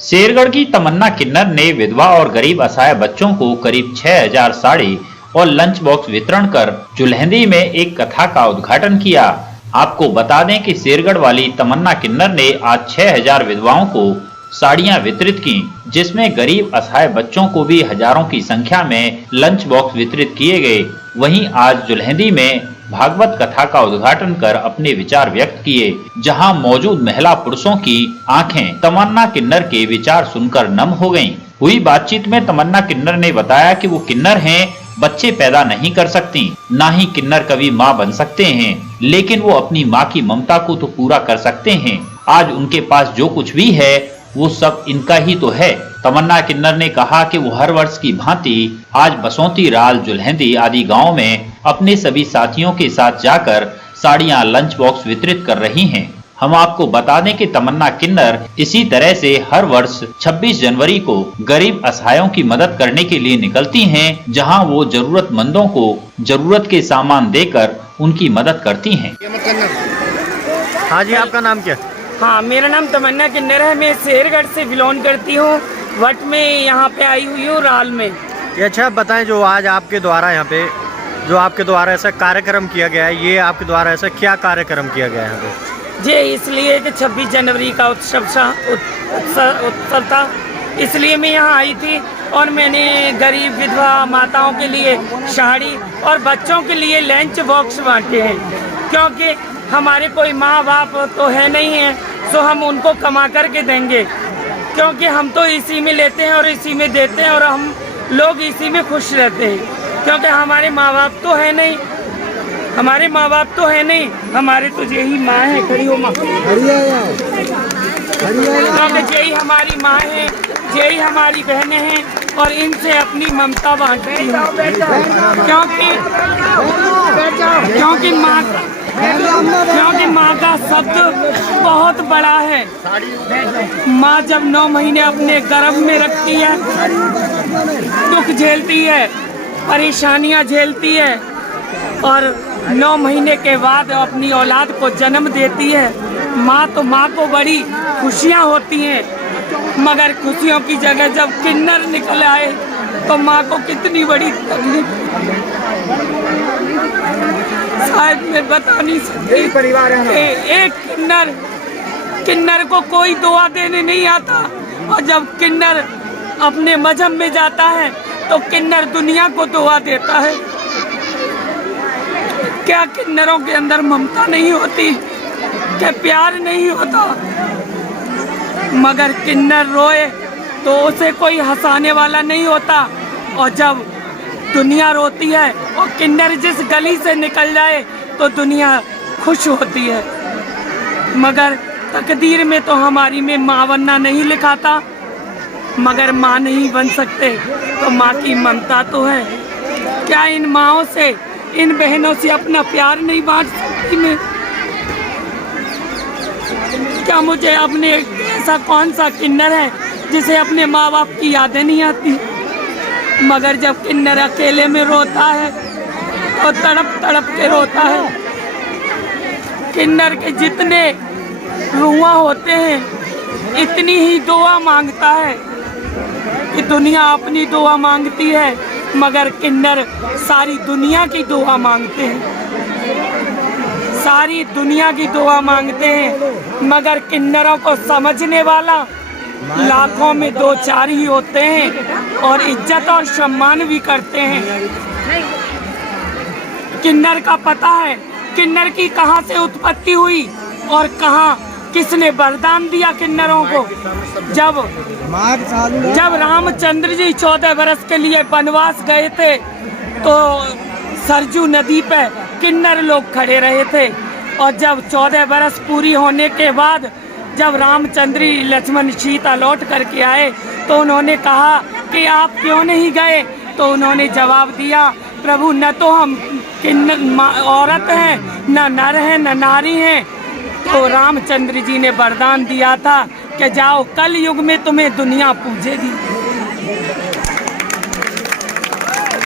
शेरगढ़ की तमन्ना किन्नर ने विधवा और गरीब असहाय बच्चों को करीब 6000 साड़ी और लंच बॉक्स वितरण कर जुलहंदी में एक कथा का उद्घाटन किया। आपको बता दें कि शेरगढ़ वाली तमन्ना किन्नर ने आज 6000 विधवाओं को साड़ियां वितरित की, जिसमें गरीब असहाय बच्चों को भी हजारों की संख्या में लंच बॉक्स वितरित किए गए। वहीं आज जुलहंदी में भागवत कथा का उद्घाटन कर अपने विचार व्यक्त किए, जहां मौजूद महिला पुरुषों की आंखें तमन्ना किन्नर के विचार सुनकर नम हो गईं। हुई बातचीत में तमन्ना किन्नर ने बताया कि वो किन्नर हैं, बच्चे पैदा नहीं कर सकती, ना ही किन्नर कभी माँ बन सकते हैं, लेकिन वो अपनी माँ की ममता को तो पूरा कर सकते हैं। आज उनके पास जो कुछ भी है वो सब इनका ही तो है। तमन्ना किन्नर ने कहा कि वो हर वर्ष की भांति आज बसोंती राल, जुलहंदी आदि गाँव में अपने सभी साथियों के साथ जाकर साड़ियां, लंच बॉक्स वितरित कर रही हैं। हम आपको बता दें कि तमन्ना किन्नर इसी तरह से हर वर्ष 26 जनवरी को गरीब असहायों की मदद करने के लिए निकलती हैं, जहां वो जरूरतमंदों को जरूरत के सामान देकर उनकी मदद करती हैं। हाँ जी, आपका नाम क्या? हाँ, मेरा नाम तमन्ना किन्नर है। मैं शेरगढ़ से बिलोंग करती हूँ। वट में यहाँ पे आई हुई हूँ, राल में। अच्छा, बताएं जो आज आपके द्वारा यहाँ पे जो आपके द्वारा ऐसा कार्यक्रम किया गया है, ये आपके द्वारा ऐसा क्या कार्यक्रम किया गया है यहाँ पे? जी, इसलिए कि 26 जनवरी का उत्सव था, इसलिए मैं यहाँ आई थी और मैंने गरीब विधवा माताओं के लिए साड़ी और बच्चों के लिए लंच बॉक्स बांटे हैं, क्योंकि हमारे कोई माँ बाप तो है नहीं है, तो हम उनको कमा करके देंगे, क्योंकि हम तो इसी में लेते हैं और इसी में देते हैं और हम लोग इसी में खुश रहते हैं, क्योंकि हमारे माँ बाप तो है नहीं, हमारे हमारे तो यही माँ है। खड़ी हो माँ, क्योंकि यही हमारी माँ है, यही हमारी बहनें हैं और इनसे अपनी ममता बांटती हूँ, क्योंकि माँ का शब्द बहुत बड़ा है। माँ जब 9 महीने अपने गर्भ में रखती है, दुख झेलती है, परेशानियाँ झेलती है और 9 महीने के बाद अपनी औलाद को जन्म देती है। माँ को बड़ी खुशियाँ होती हैं, मगर खुशियों की जगह जब किन्नर निकल आए तो माँ को कितनी बड़ी तकलीफ, शायद मैं बता नहीं सकती। परिवार है एक किन्नर को कोई दुआ देने नहीं आता, और जब किन्नर अपने मजहब में जाता है तो किन्नर दुनिया को दुआ देता है। क्या किन्नरों के अंदर ममता नहीं होती? क्या प्यार नहीं होता? मगर किन्नर रोए तो उसे कोई हंसाने वाला नहीं होता, और जब दुनिया रोती है और किन्नर जिस गली से निकल जाए तो दुनिया खुश होती है। मगर तकदीर में तो हमारी में माँ बनना नहीं लिखा था, मगर माँ नहीं बन सकते तो माँ की ममता तो है। क्या इन माँओं से, इन बहनों से अपना प्यार नहीं बांट सकती मैं? क्या मुझे अपने ऐसा कौन सा किन्नर है जिसे अपने माँ बाप की यादें नहीं आती? मगर जब किन्नर अकेले में रोता है तो तड़प तड़प के रोता है। किन्नर के जितने रुआ होते हैं इतनी ही दुआ मांगता है कि दुनिया अपनी दुआ मांगती है, मगर किन्नर सारी दुनिया की दुआ मांगते हैं, सारी दुनिया की दुआ मांगते हैं। मगर किन्नरों को समझने वाला लाखों में 2-4 ही होते हैं और इज्जत और सम्मान भी करते हैं। किन्नर का पता है किन्नर की कहां से उत्पत्ति हुई और कहां किसने वरदान दिया किन्नरों को। जब रामचंद्र जी 14 बरस के लिए वनवास गए थे तो सरजू नदी पे किन्नर लोग खड़े रहे थे, और जब 14 बरस पूरी होने के बाद जब रामचंद्र लक्ष्मण सीता लौट करके आए तो उन्होंने कहा कि आप क्यों नहीं गए? तो उन्होंने जवाब दिया, प्रभु न तो हम किन्नर औरत हैं, न नर हैं, न नारी हैं। तो रामचंद्र जी ने वरदान दिया था कि जाओ, कल युग में तुम्हें दुनिया पूजेगी।